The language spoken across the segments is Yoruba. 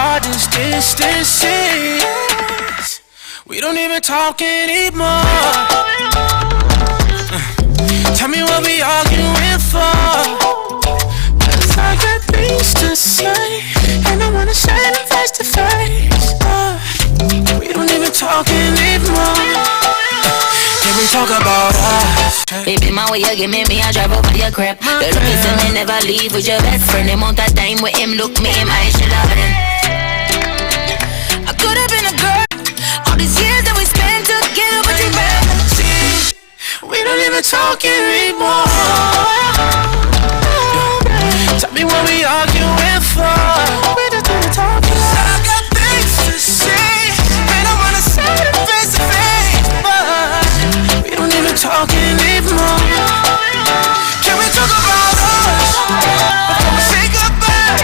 hard this distance is. We don't even talk anymore. Tell me what we arguing for. Cause I got things to say, and I wanna say them face to face. We don't even talk anymore. Can we talk about us? Baby, my way you give me, I drive over your crap. You look at me, never leave with your best friend. The amount of time with him, look me in my should have been. I could have been a girl. All these years that we spent together, but you better see. We don't even talk anymore. Tell me what we arguing for. We just don't talk. I got things to say, and I wanna say it face to face, but we don't even talk anymore. Can we talk about us before we say goodbye?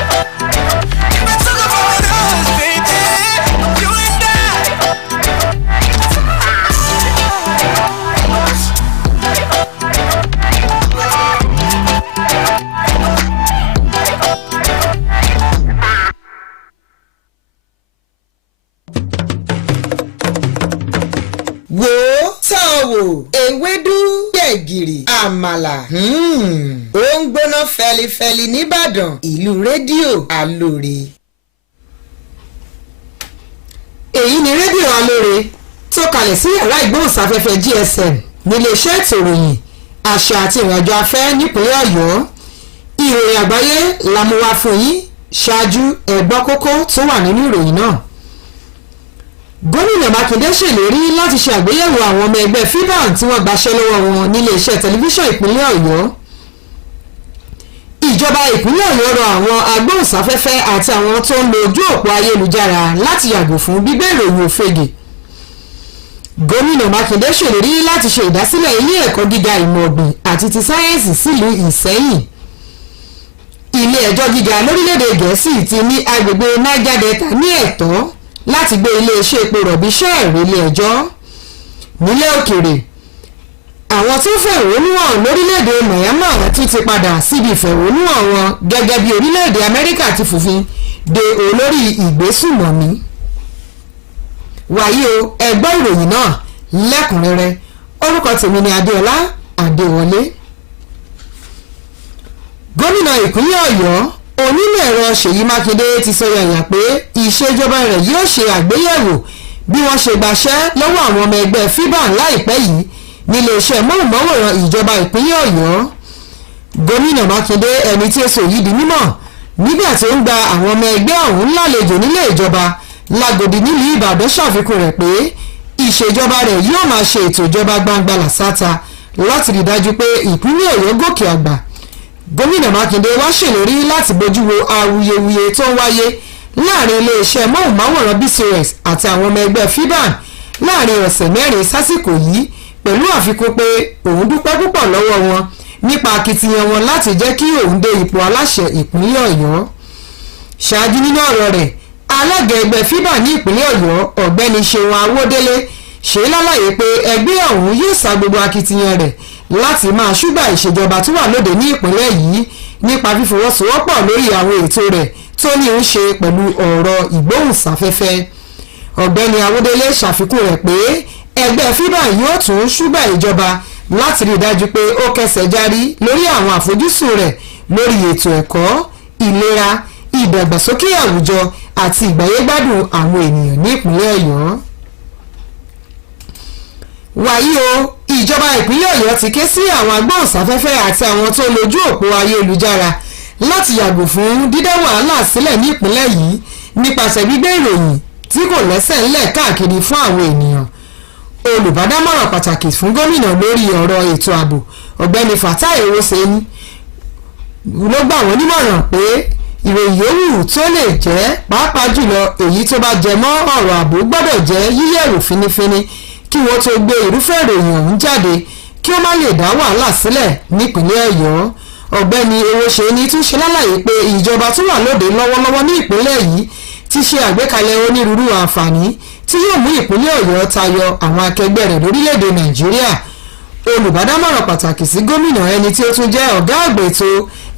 Can we talk about us, baby? You and I. Wo táwò ewédú gbẹ̀gìrì àmàlà ó ń gbóná fẹlifẹli nìbàdàn ìlú rédíò Aloore. Èyí ni rédíò Aloore tó kalẹ̀ sí yàrá ìgbóhùnsáfẹ́fẹ́ GSM níléeṣẹ́ ètò ìròyìn àṣà àti ìrìnàjò afẹ́ nípínlẹ̀ Ọ̀yọ́. Ìròyìn àgbáyé la mú wá fún yín, ṣáájú ẹ gbọ́ kókó tó wà nínú ìròyìn náà. Gómìnà Mákindé ṣèlérí láti ṣe àgbéyẹ̀wò àwọn ọmọ ẹgbẹ́ FIBAN tí wọ́n gbaṣẹ́ lọ́wọ́ wọn nílé iṣẹ́ tẹlifíṣàn ìpínlẹ̀ Ọ̀yọ́. Ìjọba ìpínlẹ̀ Ọ̀yọ́ rọ àwọn agbóhùnsáfẹ́fẹ́ àti àwọn tó ń lo ojú òpó ayélujára láti yàgò fún gbígbé ìròyìn òfegè. Gómìnà Mákindé ṣèlérí láti ṣe ìdásílẹ̀ ilé ẹ̀kọ́ gíga ìmọ̀ ọ̀gbìn àti ti sáyẹ́ǹsì sílùú Ìsẹ́yìn. Ilé ẹjọ́ gíga lórílẹ̀‐èdè Gẹ̀ẹ́sì ti ní agbègbè Niger Delta ní ẹ̀tọ́ láti gbé iléeṣẹ́ epo rọ̀bì ṣẹ́ẹ̀rì ilé ẹjọ́. Nílẹ̀ òkèrè, àwọn tó fẹ̀hónúhàn lórílẹ̀‐èdè Myanmar tún ti padà síbi ìfẹ̀hónúhàn wọn gẹ́gẹ́ bí orílẹ̀‐èdè Amẹ́ríkà ti fòfin de olórí ìgbésùmọ̀mí. Wàyí o, ẹ gbọ́ ìròyìn náà lẹ́kùnrẹ́rẹ́. Orúkọ tèmi ni Adéọlá Adéwọlé. Gómìnà ìpínlẹ̀ Ọ̀yọ́ onímọ̀ ẹ̀rọ Ṣèyí Mákindé ti sọ yàyà pé ìṣèjọba rẹ̀ yóò ṣe àgbéyẹ̀wò bí wọ́n ṣe gbaṣẹ́ lọ́wọ́ àwọn ọmọ ẹgbẹ́ FIBAN láìpẹ́ yìí nílé iṣẹ́ móhùnmáwòrán ìjọba ìpínlẹ̀ Ọ̀yọ́. Gómìnà Mákindé ẹni tí ó sọ yìí di mímọ̀ nígbà tí ó ń gba àwọn ọmọ ẹgbẹ́ ọ̀hún lálejò nílé ìjọba Lágòdì nílùú Ìbàdàn ṣàfikún rẹ̀ pé ìṣèjọba rẹ̀ yóò máa ṣe ètò ìjọba gbangba làṣáta láti rí dájú pé ìpínlẹ̀ Ọ̀yọ́ gòkè àgbà. Gómìnà Mákindé wá ṣèlérí láti bójú wo awuyewuye tó ń wáyé láàrin iléeṣẹ́ móhùnmáwòrán BCOS àti àwọn ọmọ ẹgbẹ́ FIBAN láàrin ọ̀sẹ̀ mẹ́rin sásìkò yìí, pẹ̀lú àfikún pé òun dúpẹ́ púpọ̀ lọ́wọ́ wọn nípa akitiyan wọn láti jẹ́ kí òun dé ipò aláṣẹ ìpínlẹ̀ Ọ̀yọ́. Ṣáájú nínú ọ̀rọ̀ rẹ̀, alága ẹgbẹ́ FIBAN ní ìpínlẹ̀ Ọ̀yọ́ ọ̀gbẹ́ni Ṣeun Awódélé ṣe lálàyé pé ẹgbẹ́ ọ̀hún yóò sa gbogbo akitiyan rẹ̀ láti máa ṣúgbà ìṣèjọba tó wà lóde ní ìpínlẹ̀ yìí nípa fífọwọ́sowọ́pọ̀ lórí àwọn ètò rẹ̀ tó ní ń ṣe pẹ̀lú ọ̀rọ̀ ìgbóhùnsáfẹ́fẹ́. Ọ̀gbẹ́ni Awódélé ṣàfikún rẹ̀ pé ẹgbẹ́ FIBAN yóò tún ṣúgbà ìjọba láti rí dájú pé ó kẹsẹ̀ járí lórí àwọn àfojúsùn rẹ̀ lórí ètò ẹ̀kọ́, ìlera, ìdàgbàsókè àwùjọ àti ìgbáyégbádùn àwọn ènìyàn ní ìpínlẹ̀ Ọ̀yọ́. Wàyí o, ìjọba ìpínlẹ̀ Ọ̀yọ́ ti ké sí àwọn agbóhùnsáfẹ́fẹ́ àti àwọn tó lójú òpó ayélujára láti yàgò fún dídá wàhálà sílẹ̀ ní ìpínlẹ̀ yìí nípasẹ̀ gbígbé ìròyìn tí kò lẹ́sẹ̀ ńlẹ̀ káàkiri fún àwọn ènìyàn. Olùbádámọ̀ràn pàtàkì fún gómìnà lórí ọ̀rọ̀ ètò ààbò Ọ̀gbẹ́ni Fatai Owóṣeni ló gbà wọ́n nímọ̀ràn pé ìròyìn yòówù tó lè jẹ́, pàápàá jùlọ èyí tó bá jẹ mọ́ ọ̀rọ̀ ààbò, gbọ́dọ̀ jẹ́ yíyẹ̀wò fínífíní kí wọ́n tó gbé irúfẹ́ ìròyìn ọ̀hún jáde kí ó má lè dá wàhálà sílẹ̀ nípínlẹ̀ Ọ̀yọ́. Ọ̀gbẹ́ni Owóṣeni tún ṣe lálàyé pé ìjọba tó wà lóde lọ́wọ́lọ́wọ́ ní ìpínlẹ̀ yìí ti ṣe àgbékalẹ̀ onírúurú àǹfààní tí yóò mú ìpínlẹ̀ Ọ̀yọ́ tayọ àwọn akẹgbẹ́ rẹ̀ lórílẹ̀‐èdè Nàìjíríà. Olùbádámọ̀ràn pàtàkì sí gómìnà ẹni tí ó tún jẹ́ ọ̀gá àgbà ètò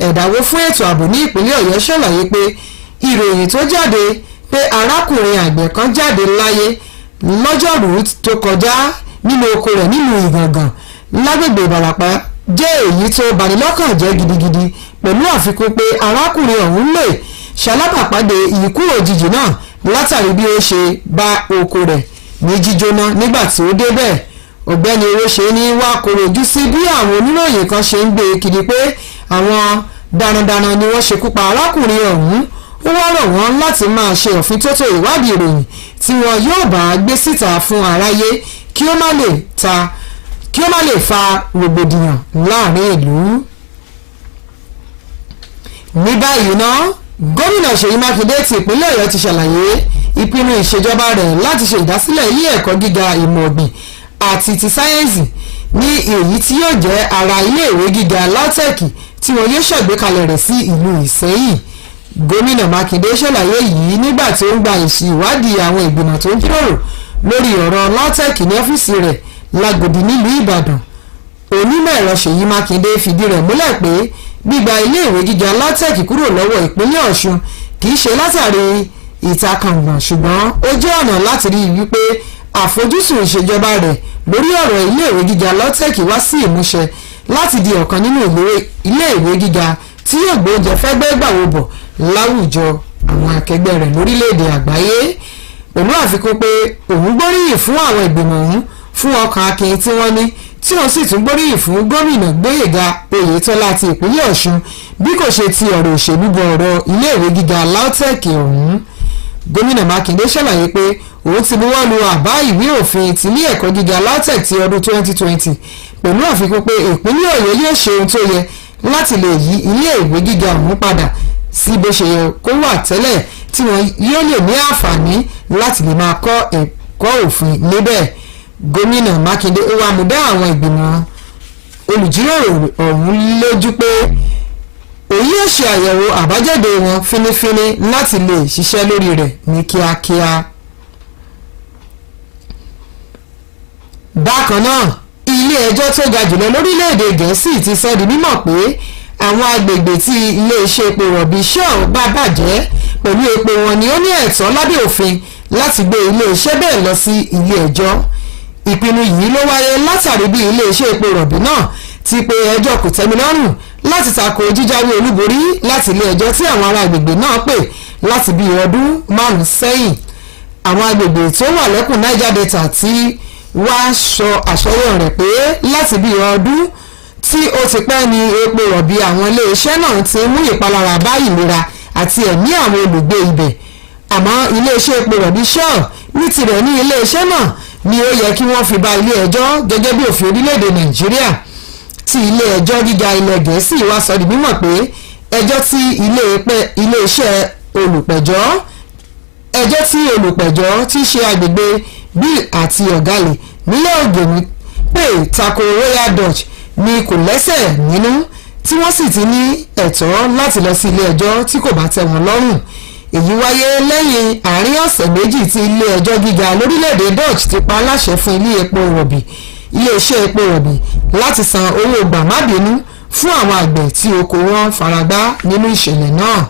ẹ̀dáwó fún ètò ààbò ní ìpínlẹ̀ Ọ̀yọ́ ṣàlàyé pé ìròyìn tó jáde pé arákùnrin àgbẹ̀ kan jáde láyé lọ́jọ́rùú tó kọjá nínú oko rẹ̀ nínú Ìgàngàn lágbègbè Ìbàràpá jẹ́ èyí tó bani lọ́kàn jẹ́ gidigidi, pẹ̀lú àfikún pé arákùnrin ọ̀hún lè ṣalábàpàdé ikú òjijì náà látàrí bí ó ṣe bá oko rẹ̀ ní jíjóná nígbà tí ó débẹ̀. Ọ̀gbẹ́ni Owóṣe ní wá korojú sí bí àwọn oníròyìn kan ṣe ń gbé kiri pé àwọn darandaran ni wọ́n ṣekú pa arákùnrin ọ̀hún. Ó wá rọ̀ wọ́n láti máa ṣe òfintótó ìwádìí ìròyìn tí wọn yóò bá gbé síta fún aráyé kí ó má lè fa rògbòdìyàn láàrin ìlú. Ní báyìí ná, gómìnà Ṣèyí Mákindé ti ìpínlẹ̀ Ọ̀yọ́ ti ṣàlàyé ìpinnu ìṣèjọba rẹ̀ láti ṣe ìdásílẹ̀ ilé ẹ̀kọ́ gíga ìmọ̀ ọ̀gbìn àti ti sáyẹ́ǹsì ní èyí tí yóò jẹ́ ara iléèwé gíga LAUTECH tí wọn yóò ṣàgbékalẹ̀ rẹ̀ sí ìlú Ìṣẹ́yìn. Gómìnà Mákindé ṣàlàyé yìí nígbà tí ó ń gba èsì ìwádìí àwọn ìgbìmọ̀ tó ń jíròrò lórí ọ̀rọ̀ LAUTECH ní ọ́fíìsì rẹ̀ lágòdì nílùú Ìbàdàn. Onímọ̀ ẹ̀rọ Ṣèyí Mákindé fìdí rẹ̀ múlẹ̀ pé gbígba iléèwé gíga LAUTECH kúrò lọ́wọ́ ìpínlẹ̀ Ọ̀ṣun kì í ṣe látàrí ìtakàngbọ̀n, ṣùgbọ́n ó jẹ́ ọ̀nà láti rí i wípé àfojúsùn ìṣèjọba rẹ̀ lórí ọ̀rọ̀ iléèwé gíga LAUTECH wá sí ìmúṣẹ láti di ọ̀kan nínú iléèwé gíga tí yóò gbóúnjẹ fẹ́gbẹ́ gbàwó bọ̀ láwùjọ àwọn akẹgbẹ́ rẹ̀ lórílẹ̀‐èdè àgbáyé. Pẹ̀lú àfikún pé òun gbóríyìn fún àwọn ìgbìmọ̀ ọ̀hún fún ọkàn akin tí wọ́n ní, tí òun sì tún gbóríyìn fún gómìnà Gbóyèga Oyètọ́lá ti ìpínlẹ̀ Ọ̀ṣun bí kò ṣe ti ọ̀rọ̀ òṣèlú bọ ọ̀rọ̀ iléèwé gíga LAUTECH ọ̀hún. Gómìnà Mákindé ṣàlàyé pé òun ti buwọ́ lu àbá ìwé òfin ti ilé ẹ̀kọ́ gíga LAUTECH ti ọdún 2020, pẹ̀lú àfikún pé ìpínlẹ̀ Ọ̀yọ́ yóò ṣe ohun tó yẹ láti lè yí ilé ìwé gíga ọ̀hún padà sí bó ṣe yẹ kó wà tẹ́lẹ̀ tí wọ́n yóò lè ní àǹfààní láti lè máa kọ́ ẹ̀kọ́ òfin níbẹ̀. Gómìnà Mákindé ó wá mú dá àwọn ìgbìmọ̀ olùjíròrò ọ̀hún lójú pé òun yóò ṣe àyẹ̀wò àbájáde wọn fínífíní láti lè ṣiṣẹ́ lórí rẹ̀ ní kíákíá. Bákan náà, ilé ẹjọ́ tó ga jùlọ lórílẹ̀‐èdè Gẹ̀ẹ́sì ti sọ di mímọ̀ pé àwọn agbègbè tí iléeṣẹ́ epo rọ̀bì Shell bá bàjẹ́ pẹ̀lú epo wọn ni ó ní ẹ̀tọ́ lábẹ́ òfin láti gbé iléeṣẹ́ bẹ́ẹ̀ lọ sí ilé ẹjọ́. Ìpinnu yìí ló wáyé látàrí bí iléeṣẹ́ epo rọ̀bì náà ti pe ẹjọ́ kòtẹ́milọ́rùn láti tako jíjáwé olúborí láti ilé ẹjọ́ tí àwọn ará agbègbè náà pè láti bí ọdún 5 sẹ́yìn. Àwọn agbègbè tó wà lẹ́kùn Niger Delta tí wá sọ àsọyọ̀ rẹ̀ pé láti bí ọdún tí ó ti pẹ́ ni epo rọ̀bì àwọn iléeṣẹ́ náà ti mú ìpalára bá ìlera àti ẹ̀mí àwọn olùgbé ibẹ̀. Àmọ́ iléeṣẹ́ epo rọ̀bì Shell ní tirẹ̀ ní iléeṣẹ́ náà ni ó yẹ kí wọ́n fi bá ilé ẹjọ́ gẹ́gẹ́ bí òfin orílẹ̀-èdè Nàìjíríà. Tí ilé ẹjọ́ gíga ilẹ̀ Gẹ̀ẹ́sì wá sọ di mímọ̀ pé ẹjọ́ tí olùpẹ̀jọ́ tí ṣe agbègbè Bill àti Ọ̀gálẹ̀ nílẹ̀ Ògùn pé tako Royal Dutch ni kò lẹ́sẹ̀ nínú, tí wọ́n sì ti ní ẹ̀tọ́ láti lọ sí ilé ẹjọ́ tí kò bá tẹ́ wọn lọ́rùn. Èyí wáyé lẹ́yìn àárín ọ̀sẹ̀ méjì tí ilé ẹjọ́ gíga lórílẹ̀‐èdè Dutch ti pa aláṣẹ fún iléeṣẹ́ epo rọ̀bì láti san owó gbàmábìínú fún àwọn àgbẹ̀ tí oko wọn faragbá nínú ìṣẹ̀lẹ̀ náà.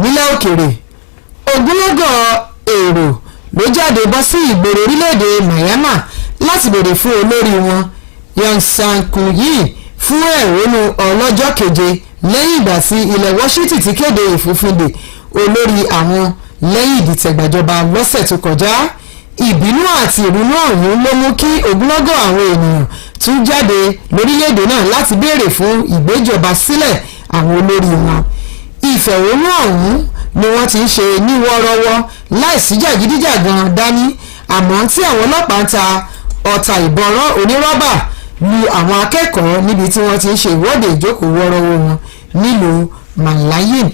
Nílẹ̀ òkèrè, ogunlọ́gọ̀ èrò ló jáde bọ́ sí ìgboro orílẹ̀-èdè Myanmar láti béèrè fún olórí wọn Aung San Suu Kyi fún ẹ̀hónú ọlọ́jọ́ keje lẹ́yìn ìgbà tí ilẹ̀ Washington ti kéde ìfòfindè olórí àwọn lẹ́yìn ìdìtẹ̀gbàjọba lọ́sẹ̀ tó kọjá. Ìbínú àti ìrúnú ọ̀hún ló mú kí ogunlọ́gọ̀ àwọn ènìyàn tún jáde lórílẹ̀‐èdè náà láti béèrè fún ìgbéjọba sílẹ̀ àwọn olórí wọn. Ìfẹ̀hónú ọ̀hún ni wọ́n ti ń ṣe ní wọ́ọ́rọ́wọ́ láìsí jàgídíjàgan dání, àmọ́ tí àwọn ọlọ́pàá ń ta ọta ìbọn onírọ́bà lu àwọn akẹ́kọ̀ọ́ níbi tí wọ́n ti ń ṣe ìwọ́de ìjókòó wọ́ọ́rọ́wọ́ wọn nílùú Malayin.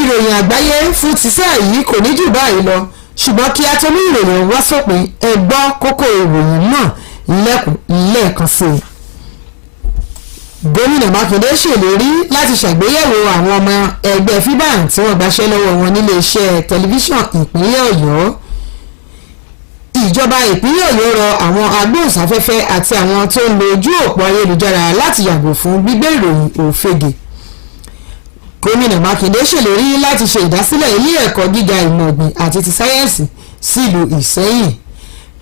Ìròyìn àgbáyé fún tíṣà yìí kò ní jù báyìí lọ, ṣùgbọ́n kí a tó ní ìròyìn wá sópin, ẹ gbọ́ kókó ìròyìn náà lẹ́ẹ̀kan sí i. Gómìnà Mákindé ṣèlérí láti ṣàgbéyẹ̀wò àwọn ọmọ ẹgbẹ́ FIBAN tí wọ́n gbaṣẹ́ lọ́wọ́ wọn nílé iṣẹ́ tẹlifíṣàn ìpínlẹ̀ Ọ̀yọ́. Ìjọba ìpínlẹ̀ Ọ̀yọ́ rọ àwọn agbóhùnsáfẹ́fẹ́ àti àwọn tó ń lo ojú òpó ayélujára láti yàgò fún gbígbé ìròyìn òfegè. gómìnà Mákindé ṣèlérí láti ṣe ìdásílẹ̀ ilé ẹ̀kọ́ gíga ìmọ̀ ọ̀gbìn àti ti sáyẹ́ǹsì sílùú Ìṣẹ́yìn.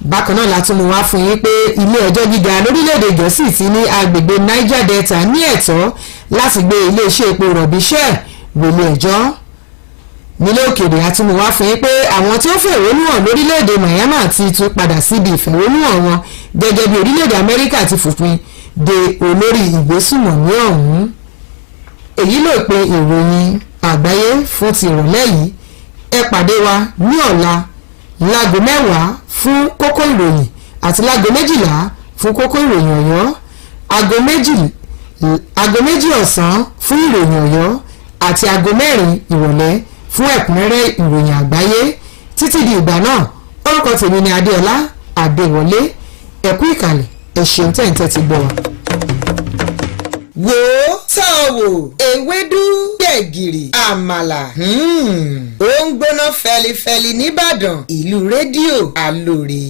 Bákan náà la tún mú wá fún yín pé ilé ẹjọ́ gíga lórílẹ̀‐èdè Gẹ̀ẹ́sì ti ní agbègbè Niger Delta ní ẹ̀tọ́ láti gbé iléeṣẹ́ epo rọ̀bì Shell wọlé ẹjọ́. Nílé òkèèrè a tún mú wá fún yín pé àwọn tí ó fẹ̀hónú hàn lórílẹ̀‐èdè Myanmar ti tún padà síbi ìfẹ̀hónúhàn wọn gẹ́gẹ́ bí orílẹ̀‐èdè Amẹ́ríkà ti fòfin de olórí ìgbésùmọ̀mí ọ̀hún. Èyí ló pe ìròyìn àgbáyé fún ti ìrọ̀lẹ́ yìí. Ẹ pàdé wa ní ọ̀la láago 10 fún kókó ìròyìn àti láago 12 fún kókó ìròyìn Ọ̀yọ́, aago 2 ọ̀sán fún ìròyìn Ọ̀yọ́ àti aago 4 ìrọ̀lẹ́ fún ẹ̀kúnrẹ́rẹ́ ìròyìn àgbáyé. Títí di ìgbà náà, orúkọ tèmi ni Adéọlá Adéwọlé. Ẹ kú ìkàlẹ̀, ẹ ṣeun tẹ́ ti gbọ́ wa. Wò ó tán wò ewédú gbẹ̀gìrì àmàlà ó ń gbóná fẹlifẹli nìbàdàn ìlú rédíò Aloore.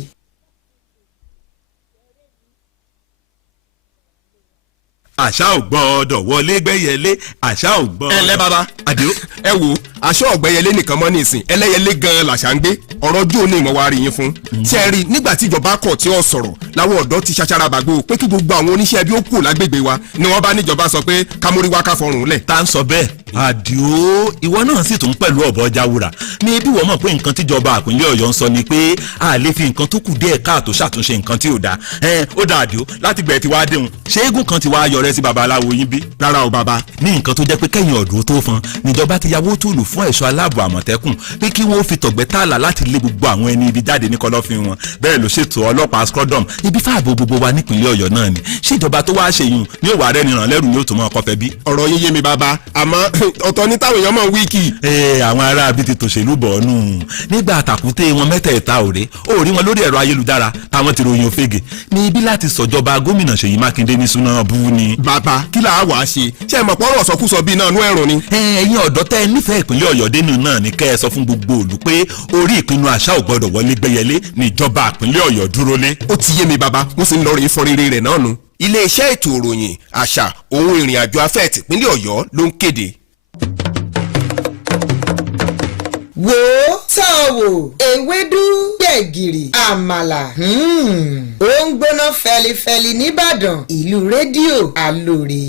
àṣà ò gbọ́dọ̀ wọlé gbẹ́yẹlé àṣà ò gbọ́dọ̀. ẹ lẹ́ bàbá àdìo ẹ wo aṣọ ọ̀gbẹ́yẹlé nìkan mọ́ nísìn ẹlẹ́yẹlé gan-an làṣà ń gbé ọ̀rọ̀ ojú òní ìmọ̀ wa rí yín fún. ṣé ẹ rí nígbà tí ìjọba kọ̀ tí ó sọ̀rọ̀ láwọn ọ̀dọ́ ti ṣaṣara bàgbó pé kí gbogbo àwọn oníṣẹ́ bí ó kù lágbègbè wa ni wọ́n bá níjọba sọ pé kámórí wá ká fọrùn lẹ̀. tá ń sọ bẹ́ẹ̀ àdìo ìwọ náà sì tún pẹ̀lú ọ̀bọ jáwúra ní bí wọ́n mọ̀ pé nǹkan tíjọba àpínlẹ̀ Ọ̀yọ́ ń sọ ni pé a lè fi nǹkan tó kù díẹ̀ káàtó ṣàtúnṣe nǹkan tí ò dáa ó dáa àdìo láti gbẹ̀ tí wàá déhùn ṣé eégún kan ti wá yọrẹ sí babaláwo yín bí. rárá o bàbá. ní nǹkan tó jẹ́ pé kẹ́yìn ọ̀dọ́ tó fọn níjọba ti yàwó tùlù fún ẹ̀ṣọ́ aláàbò àmọ̀tẹ́kùn pé kí wọ́n fi tọ̀gbẹ́ tààlà láti lé gbogbo àwọn ẹni ibi jáde ní kọ̀lọ̀fín wọn bẹ́ẹ̀ ló ṣètò ọlọ́pàá scrodom ibi fáàbò gbogbo wa nípìnlẹ̀ Ọ̀yọ́ náà ni ṣèjọba tó wáá ṣèyún ní òwà rẹ̀ nìràn lẹ́rù ni ó tó mọ́ ọkọ̀ fẹ́ bí. ọ̀rọ̀ yín yé mi bàbá àmọ́ ọ̀tọ̀ ní táwọn èèyàn máa ń wíìkì. àwọn ará bíi ti tòṣèlú bọ̀ ọ́nù nígbà àtàkùté wọn mẹ́tẹ̀ẹ̀ta òré ó rí wọn lórí ẹ̀rọ ayélujára táwọn ti ròyìn òfegè ní ibi láti sọ̀jọba gómìnà Ṣèyí Mákindé ní súná bú ni. bàbá kí là á wàá ṣe ṣé ẹ mọ̀ pọ́nrọ̀ sọkúsọ bíi náà nú ẹ̀rùn ni. ẹ̀yin ọ̀dọ́ tẹ́ ẹ nífẹ̀ẹ́ ìpínlẹ̀ Ọ̀yọ́ dénú náà ni kẹ́ ẹ sọ fún gbogbo òlù pé orí ìpinnu àṣà ò gbọ́dọ̀ wọlé gbẹ́yẹlé níjọba ìpínlẹ̀ Ọ̀yọ́ dúró lé. ó ti yé mi bàbá mo sì ń lọ rèé fọ rere rẹ̀ náà nu. iléeṣẹ́ ètò ìròyìn àṣà òun ìrìn àjò afẹ́ tìpínlẹ̀ Ọ̀yọ́ ló ń kéde. Wò ó tán wò ewédú gbẹ̀gìrì àmàlà ó ń gbóná fẹlifẹli nìbàdàn ìlú rédíò Aloore.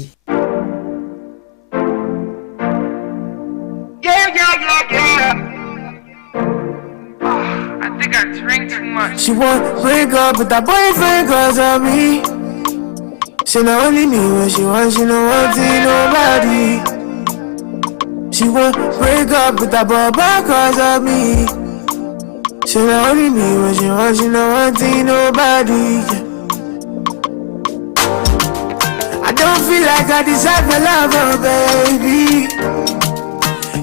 I think I drink too much. She won't break up with her boyfriend cause of me. She not only me when she wants, she don't want to nobody. She won't break up with her baba cause of me. She not only me when she wants, she don't want to nobody. I don't feel like I deserve your love, oh baby.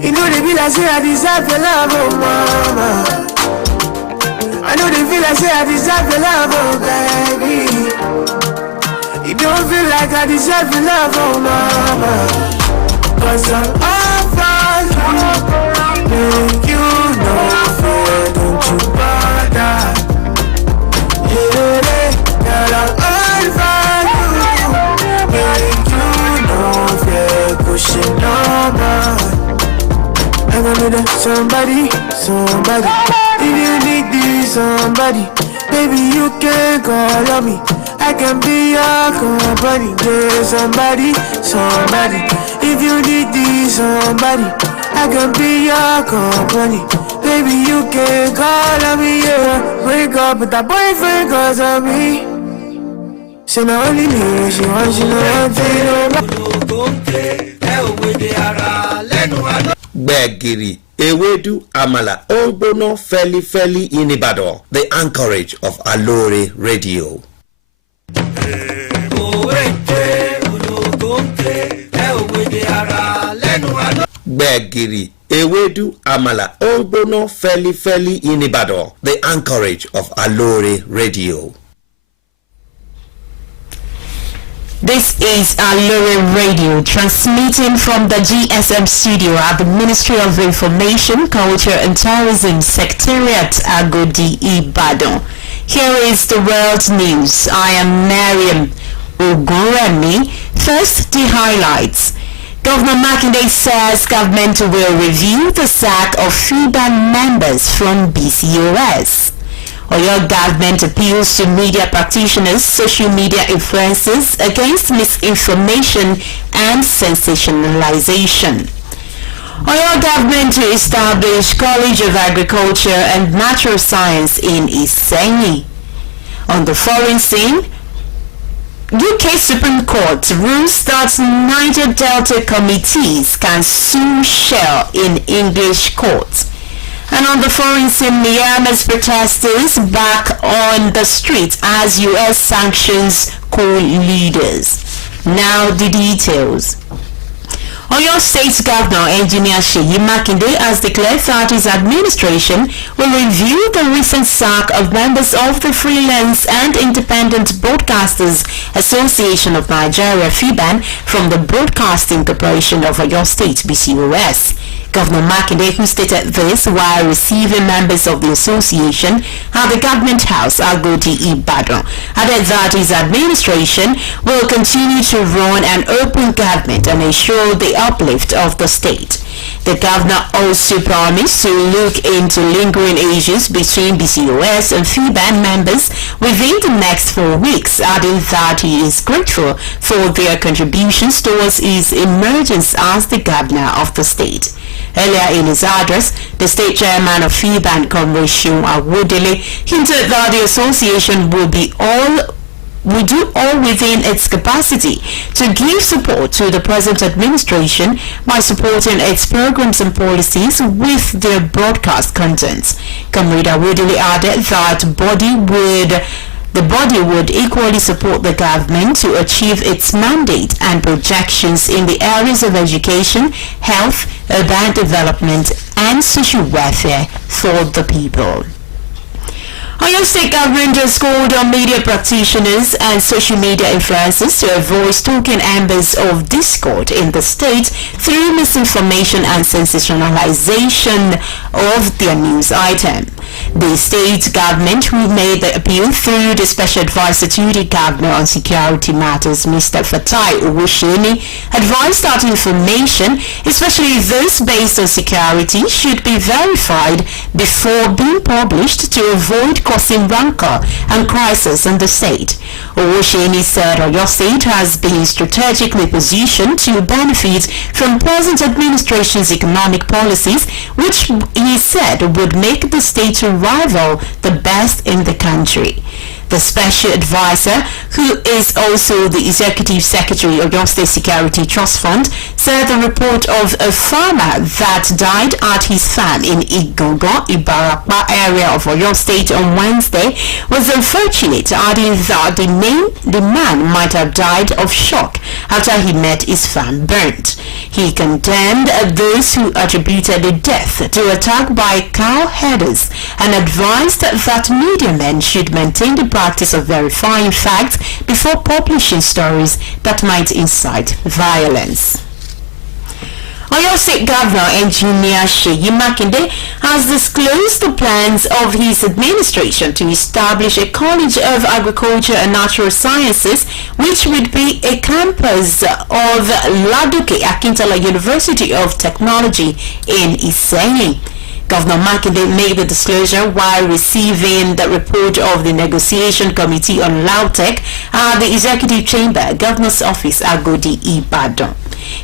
You know they feel like say I deserve your love, oh mama. I know they feel like say I deserve your love, oh baby. You don't feel like I deserve your love, oh mama. Cause I'm all for you. Make you know fear, don't you bother. Yeah, girl, I'm all for you. Make you know fear, pushing over. I'm gonna need somebody. If you need this somebody, baby you can call on me. I can be your company. Yeah, somebody. If you need this somebody, I can be your company. Baby you can call on me. Yeah, break up with that boyfriend cause of me. She not only me, she wants, she don't want to. Gbẹ̀gìrì ewédú àmàlà ó ń gbóná fẹ́lifẹ́li in Ìbàdàn. The anchorage of Aloore Radio. Gbẹ̀gìrì ewédú àmàlà ó ń gbóná fẹ́lifẹ́li in Ìbàdàn. The anchorage of Aloore Radio. This is Aloore Radio, transmitting from the GSM studio at the Ministry of Information, Culture and Tourism Secretariat, Agodi, Ibadan. Here is the world news. I am Mariam Oguremi. First, the highlights. Governor Makinde says government will review the sack of FIBA members from BCOS. Oyo government appeals to media practitioners, social media influencers against misinformation and sensationalization. Oyo government to establish College of Agriculture and Natural Science in Isenyi. On the foreign scene, UK Supreme Court rules that Niger Delta committees can sue Shell in English courts. And on the foreign scene, Myanmar's protesters back on the streets as US sanctions co-leaders. Now the details. Oyo State Governor Engineer Seyi Makinde has declared that his administration will review the recent sack of members of the Freelance and Independent Broadcasters Association of Nigeria (FIBAN) from the Broadcasting Corporation of Oyo State (BCOS). Governor Makinde, who stated this while receiving members of the association at the Government House, Agodi, Ibadan, added that his administration will continue to run an open government and ensure the uplift of the state. The governor also promised to look into lingering issues between BCOS and FIBAN members within the next 4 weeks, adding that he is grateful for their contributions towards his emergence as the governor of the state. Earlier in his address, the state chairman of FIBAN, Comrade Seun Awodele, hinted that the association will do all within its capacity to give support to the present administration by supporting its programs and policies with their broadcast contents. Comrade Awodele added that the body would equally support the government to achieve its mandate and projections in the areas of education, health, urban development, and social welfare for the people. Oyo State government has called on media practitioners and social media influencers to avoid stalking members of discord in the state through misinformation and sensationalization of their news item. The state government, who made the appeal through the Special Advisor to the Governor on Security Matters, Mr. Fatai Owoseni, advised that information, especially those based on security, should be verified before being published to avoid causing rancor and crisis in the state. Owoseni said Oyo State has been strategically positioned to benefit from present administration's economic policies, which he said would make the state to rival the best in the country. The Special Advisor, who is also the Executive Secretary of Oyo State Security Trust Fund, said the report of a farmer that died at his farm in Igogo, Ibarapa area of Oyo State on Wednesday was unfortunate, adding that the man might have died of shock after he met his farm burnt. He condemned those who attributed the death to attack by cow herders and advised that media men should maintain the practice of verifying facts before publishing stories that might incite violence. Oyo State Governor Engineer Seyi Makinde has disclosed the plans of his administration to establish a College of Agriculture and Natural Sciences, which would be a campus of Ladoke Akintola University of Technology in Isenyi. Governor Makinde made the disclosure while receiving the report of the Negotiation Committee on LAUTECH at the Executive Chamber, Governor's Office, Agodi, Ibadan.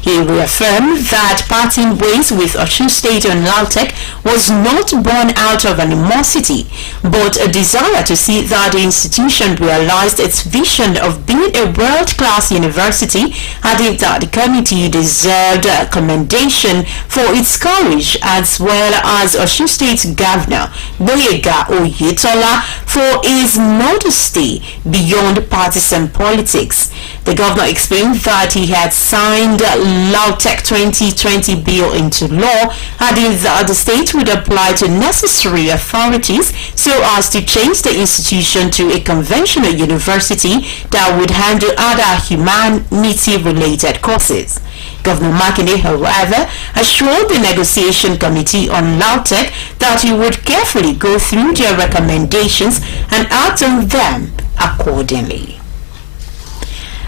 He reaffirmed that parting ways with Osun State on LAUTECH was not born out of animosity, but a desire to see that the institution realized its vision of being a world-class university, adding that the committee deserved a commendation for its courage, as well as Osun State's Governor Boyega Oyetola for his modesty beyond partisan politics. The governor explained that he had signed LAUTECH 2020 bill into law, adding that the state would apply to necessary authorities so as to change the institution to a conventional university that would handle other humanity-related courses. Governor Makinde, however, assured the Negotiation Committee on LAUTECH that he would carefully go through their recommendations and act on them accordingly.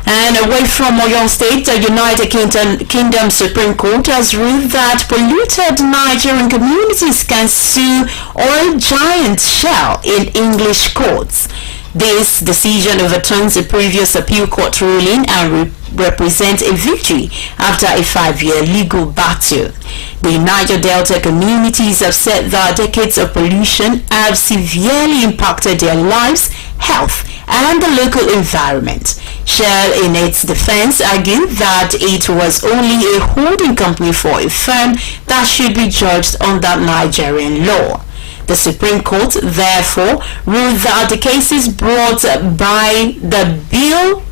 And away from Oyo State, the United Kingdom Supreme Court has ruled that polluted Nigerian communities can sue oil giant Shell in English courts. This decision overturns a previous appeal court ruling and represents a victory after a 5-year legal battle. The Niger Delta communities have said that decades of pollution have severely impacted their lives, health, and the local environment. Shell, in its defense, argued that it was only a holding company for a firm that should be judged under Nigerian law. The Supreme Court, therefore, ruled that the cases brought by the Bill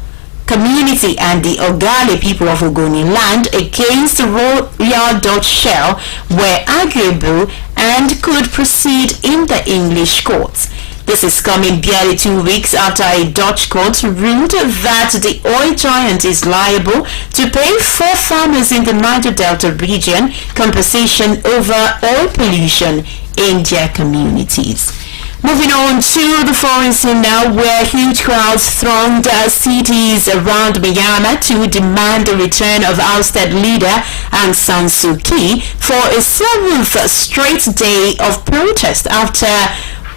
community and the Ogale people of Ogoni land against the Royal Dutch Shell were arguable and could proceed in the English courts. This is coming barely 2 weeks after a Dutch court ruled that the oil giant is liable to pay for farmers in the Niger Delta region compensation over oil pollution in their communities. Moving on to the foreign scene now, where huge crowds thronged cities around Myanmar to demand the return of ousted leader Aung San Suu Kyi for a 7th straight day of protest after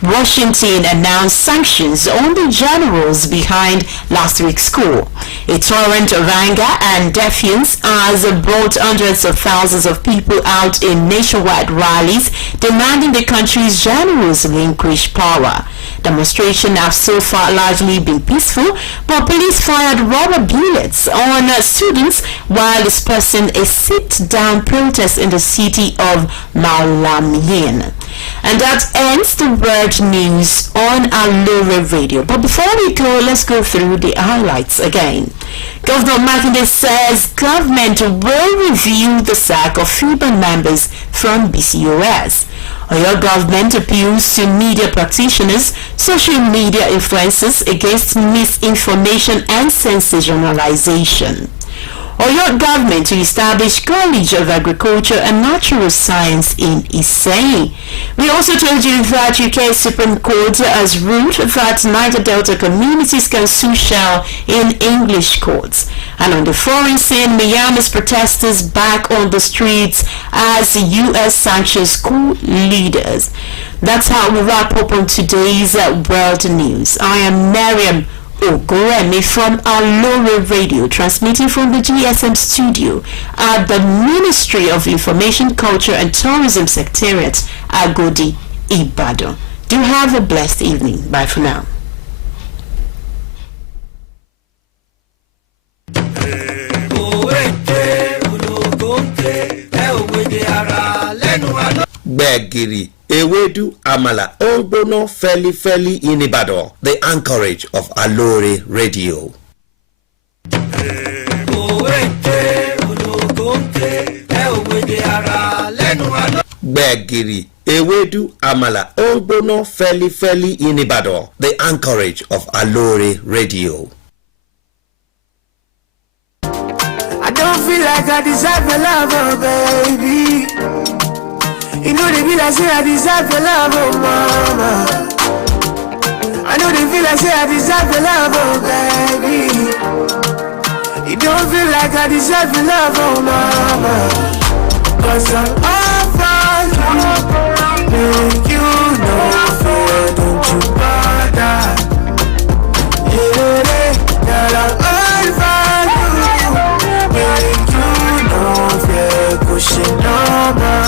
Washington announced sanctions on the generals behind last week's coup. A torrent of anger and defiance has brought hundreds of thousands of people out in nationwide rallies demanding the country's generals relinquish power. Demonstrations have so far largely been peaceful, but police fired rubber bullets on students while dispersing a sit-down protest in the city of Malamyin. And that ends the world news on Aloore Radio. But before we go, let's go through the highlights again. Governor Makinde says government will review the sack of FIBA members from BCOS. Oyo government appeals to media practitioners, social media influencers against misinformation and sensationalization. Oyo government to establish College of Agriculture and Natural Science in Ise. We also told you that UK Supreme Court has ruled that Niger Delta communities can sue Shell in English courts. And on the foreign scene, Myanmar's protesters back on the streets as the US sanctions school leaders. That's how we wrap up on today's world news. I am Miriam Ogoremi from Aloore Radio, transmitting from the GSM studio at the Ministry of Information, Culture and Tourism Secretariat, Agodi, Ibadan. Do have a blessed evening. Bye for now. Gbẹ̀gìrì, ewédú, àmàlà, ó ń gbóná fẹ́lifẹ́li in Ibadan. The anchorage of Aloore Radio. Gbẹ̀gìrì, ewédú, àmàlà, ó ń gbóná fẹ́lifẹ́li in Ibadan. The anchorage of Aloore Radio. I don't feel like I deserve your love, oh baby. You know they feel like say I deserve your love, oh mama. I know they feel like say I deserve your love, oh baby. You don't feel like I deserve your love, oh mama. 'Cause I'm all for you, make you know fear, don't you bother. Yeah, girl, I'm all for you, make you know fear, pushing over.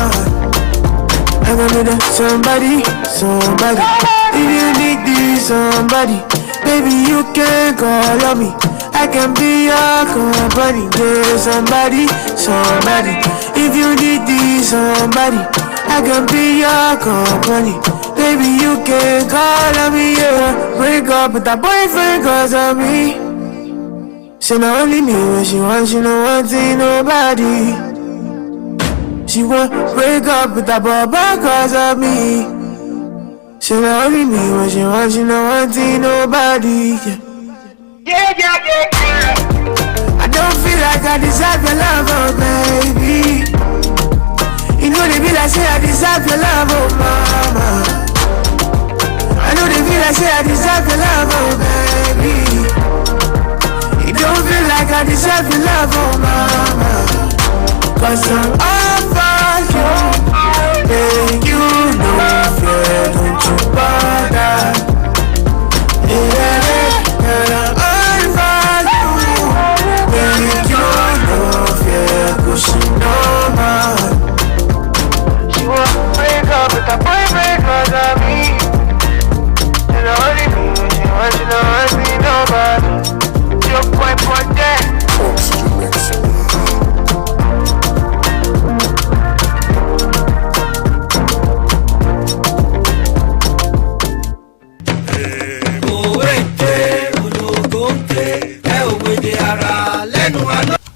I'm gonna need somebody. If you need this somebody, baby, you can call on me. I can be your company. Yeah, somebody. If you need this somebody, I can be your company. Baby, you can call on me. Yeah, break up with that boyfriend 'cause of me. She not only me when she wants, she don't want nobody. She won't break up with that boy because of me. She not only me when she wants, she don't want nobody. Yeah. I don't feel like I deserve your love, oh baby. You know they feel like say I deserve your love, oh mama. I know they feel like say I deserve your love, oh baby. You don't feel like I deserve your love, oh mama. Cause I'm all for you. Hey, you know fear, don't you bother. Yeah, I'm all for you. Hey, you know fear, cause you know man. She won't break up with the boy because of me. You know only me, she wants me nobody. You're quite for that.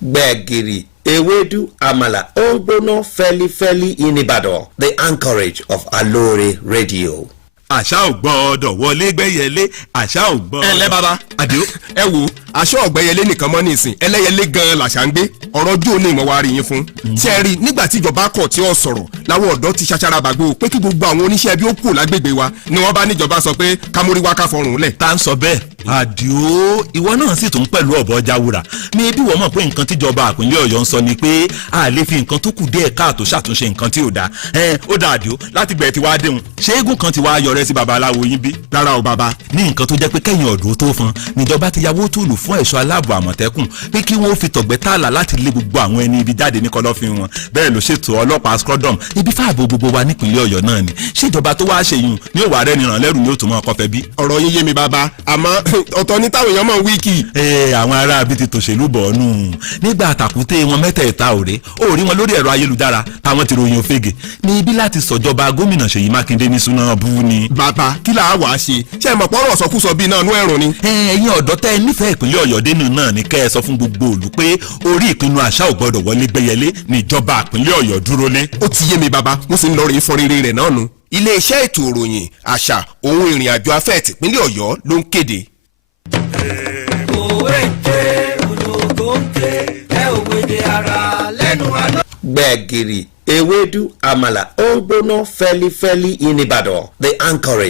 Gbẹ̀gìrì, ewédú, àmàlà, ó ń gbóná fẹ́lifẹ́li in Ìbàdàn. The anchorage of Aloore Radio. àṣà ò gbọ́dọ̀ wọlé gbẹ́yẹlé àṣà ò gbọ́dọ̀. ẹ ǹlẹ́ bàbá àdìo. ẹ wo aṣọ ọ̀gbẹ́yẹlé nìkan mọ́ nísìn ẹlẹ́yẹlé gan-an làṣà ń gbé ọ̀rọ̀ ojú òní ìmọ̀ wa rí yín fún. ṣé ẹ rí nígbà tí ìjọba kọ̀ tí ó sọ̀rọ̀ láwọn ọ̀dọ́ ti ṣaṣara bàgbó pé kí gbogbo àwọn oníṣẹ́ bí ó kù lágbègbè wa ni wọ́n bá níjọba sọ pé kámórí wá ká fọrùn lẹ̀. ta ń sọ bẹ́ẹ̀ àdìo ìwọ náà sì tún pẹ̀lú ọ̀bọ jáwúra ní bí wọ́n mọ̀ pé nǹkan tíjọba àpínlẹ̀ Ọ̀yọ́ ń sọ ni pé a lè fi nǹkan tó kù díẹ̀ káàtó ṣàtúnṣe nǹkan tí ò dáa ó dáa àdìo láti gbẹ̀ tí wàá déhùn ṣé eégún kan ti wá yọrẹ sí babaláwo yín bí. rárá o bàbá. ní nǹkan tó jẹ́ pé kẹ́yìn ọ̀dọ́ tó fọn níjọba ti yàwó tùlù fún ẹ̀ṣọ́ aláàbò àmọ̀tẹ́kùn pé kí wọ́n fi tọ̀gbẹ́ tààlà láti lé gbogbo àwọn ẹni ibi jáde ní kọ̀lọ̀fín wọn bẹ́ẹ̀ ló ṣètò ọlọ́pàá scrodom ibi fáàbò gbogbo wa nípìnlẹ̀ Ọ̀yọ́ náà ni ṣèjọba tó wáá ṣèyún ní òwà rẹ̀ nìràn lẹ́rù ni ó tún mọ́ ọkọ̀ fẹ́ bí. ọ̀rọ̀ yín yé mi bàbá àmọ́ ọ̀tọ̀ ní táwọn èèyàn mọ̀ wíìkì. àwọn ará bíi ti tòṣèlú bọ̀ ọ́nù nígbà àtàkùté wọn mẹ́tẹ̀ẹ̀ta òré òrí wọn lórí ẹ̀rọ ayélujára táwọn ti ròyìn òfegè ní ibi láti sọ̀jọba gómìnà Ṣèyí Mákindé ní súná bú ni. bàbá kí là á wàá ṣe ṣé ẹ mọ̀ pọ́nrọ̀ sọkúsọ bíi náà nú ẹ̀rùn ni. ẹ̀yin ọ̀dọ́ tẹ́ ẹ nífẹ̀ẹ́ ìpínlẹ̀ Ọ̀yọ́ dénú náà ni kẹ́ ẹ sọ fún gbogbo òlù pé orí ìpinnu àṣà ò gbọ́dọ̀ wọlé gbẹ́yẹlé níjọba ìpínlẹ̀ Ọ̀yọ́ dúró lé. ó ti yé mi bàbá mo sì ń lọ rèé fọrẹ́rẹ́ rẹ̀ náà nu. iléeṣẹ́ ètò ìròyìn àṣà òun ìrìn àjò afẹ́ tìpínlẹ̀ Ọ̀yọ́ ló ń kéde. Gbẹ̀gìrì, ewédú, àmàlà, ó ń gbóná fẹ́lifẹ́li in Ìbàdàn. The anchorage